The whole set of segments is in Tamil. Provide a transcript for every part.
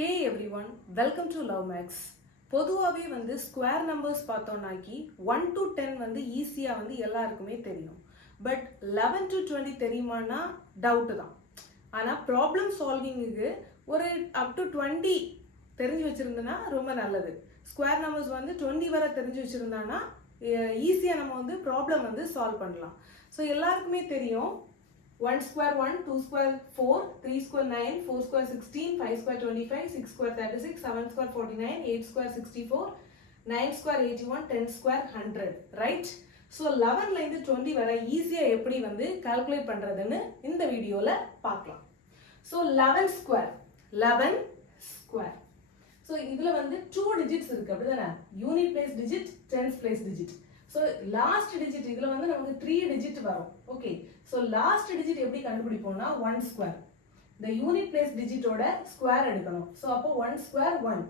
Hey everyone, welcome to Love Max. பொதுவாகவே ஸ்கொயர் நம்பர்ஸ் பார்த்தோம்னாக்கி 1 to 10 ஈஸியாக எல்லாருக்குமே தெரியும். பட் 11 to 20 தெரியுமானா டவுட்டு தான். ஆனால் ப்ராப்ளம் சால்விங்குக்கு ஒரு அப் டு 20 தெரிஞ்சு வச்சுருந்தோன்னா ரொம்ப நல்லது. ஸ்கொயர் நம்பர்ஸ் 20 வரை தெரிஞ்சு வச்சுருந்தானா ஈஸியாக நம்ம ப்ராப்ளம் சால்வ் பண்ணலாம். ஸோ எல்லாருக்குமே தெரியும் 1 square 1, 2 square 4, 3 square 9, 4 square 16, 5 square 25, 6 square 36, 7 square 49, 8 square 64, 9 square 81, 10 square 100, right? So 11 ல இருந்து 20 வரை ஈஸியா எப்படி கால்குலேட் பண்றதுன்னு இந்த வீடியோல பார்க்கலாம். So 11 square so இதுல 2 digits இருக்கு அப்படிதானே? Unit place digit, tense place digit. So last digit இதுல நமக்கு 3 digit வரும். Okay, so last digit எப்படி கண்டுபிடிப்போம்னா 1 square. The unit place digit ஓட square எடுக்கணும். So அப்போ 1 square 1.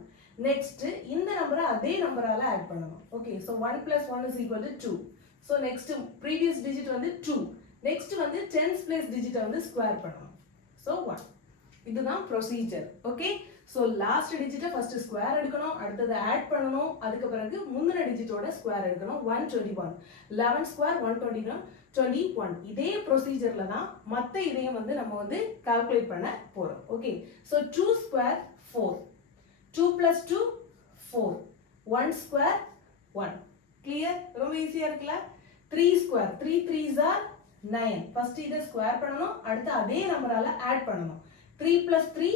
Next இந்த நம்பரை அதே நம்பரால ஆட் பண்ணணும். Okay, so 1 plus 1 is equal to 2. So next previous digit 2. Next tens place digit square பண்ணணும். So 1. இதுதான் procedure. Okay, so last digit first square எடுக்கணும், அடுத்தது add பண்ணணும், அதுக்கு பிறகு முந்தின digitோட square எடுக்கணும். 121. 11 square 121. இதே ப்ரொசீஜர்ல தான் மத்த இதையும் நம்ம கால்குலேட் பண்ண போறோம். Okay, so 2 square 4. 2 plus 2 4. 1 square 1. Clear? ரொம்ப ஈஸியா இருக்குல்ல? 3 square 3 3s are 9. ஃபர்ஸ்ட் இத ஸ்கொயர் பண்ணனும், அடுத்து அதே நம்பரால ஆட் பண்ணனும். 3 plus 3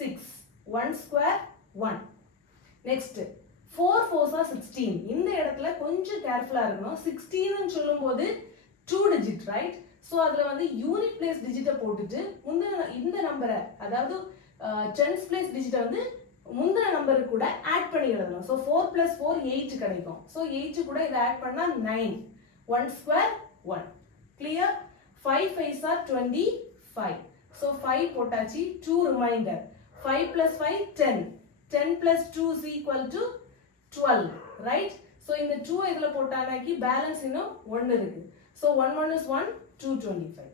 6. 1 square 1. Next 4 4s are 16. இந்த இடத்துல கொஞ்சம் கேர்ஃபுல்லா இருக்கணும். 16 ன்னு சொல்லும்போது 2 digit, right? So அதுல யூனிட் பிளேஸ் டிஜிட்டை போட்டுட்டு இந்த நம்பரை, அதாவது டென்ஸ் பிளேஸ் டிஜிட்டை முந்தின நம்பருக்கு கூட ஆட் பண்ணி எழுதணும். So 4 plus 4 8 கிடைக்கும். So 8 கூட இதை ஆட் பண்ணா 9. 1 square 1. Clear? 5 5s are 25. So 5 போட்டாச்சு, 2 reminder. 5 plus 5 10. 10 plus 2 is equal to 12, right? So இந்த 2 இதுல போட்டானாக்கி பேலன்ஸ் இன்னும் 1 இருக்கு. So 1 1 is 1, 2 25.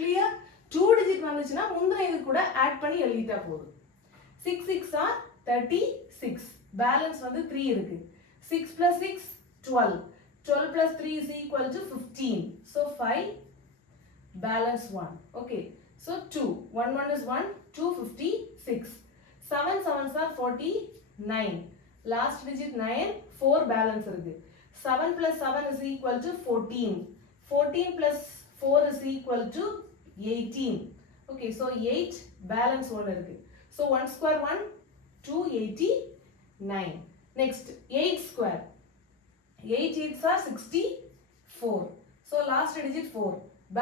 Clear? 2 digit வந்துச்சுன்னா முந்தின இது கூட ஆட் பண்ணி எழுதிட்டா போதும். 6 6 are 36. பேலன்ஸ் 3 இருக்கு. 6 plus 6 12. 12 plus 3 is equal to 15. So 5 balance 1. Okay. So 2. 1 1 is 1, 2 56. 7 7s are 49. Last digit 9, 4 balance இருக்கு. 7 plus 7 is equal to 14. 14 plus 4 is equal to 18. Okay, so 8 balance 1 இருக்கு. So 1 square 1, 289. Next 8 square. 8 8s are 64. So last digit 4.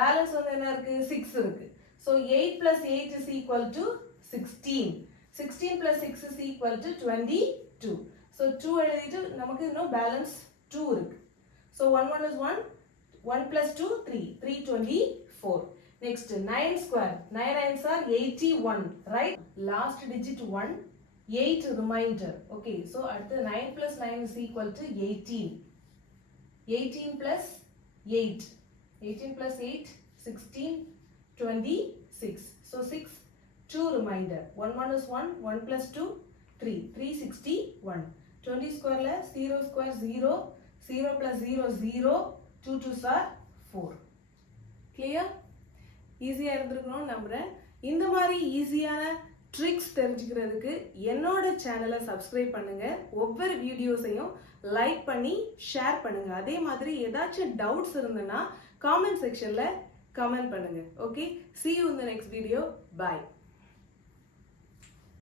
Balance என்ன இருக்கு? 6 இருக்கு. So 8 plus 8 is equal to 16. 16 plus 6 is equal to 22. So 2 எழுதிட்டு நமக்கு இன்னும் balance 2 இருக்கு. So 1 1 is 1. 1 plus 2 3. 324. Next 9 square. 9 9s are 81. Right? Last digit 1. 8 remainder. Okay. So அடுத்து 9 plus 9 is equal to 18. 18 plus 8. 18 plus 8. 16. 26. So 6, 2 remainder. 1 1 is 1, 1 plus 2, 3. 361. 20 square la 0 square 0, 0 plus 0 0, 2 2s are 4. Clear? ஈஸியா இருந்திருக்கணும்னு நம்புறேன். இந்த மாதிரி ஈஸியான ட்ரிக்ஸ் தெரிஞ்சுக்கிறதுக்கு என்னோட சேனலை சப்ஸ்கிரைப் பண்ணுங்க. ஒவ்வொரு வீடியோஸையும் லைக் பண்ணி ஷேர் பண்ணுங்க. அதே மாதிரி ஏதாச்சும் டவுட்ஸ் இருந்ததுன்னா காமெண்ட் செக்ஷன்ல கமெண்ட் பண்ணுங்க. Okay, see you in the next video. Bye.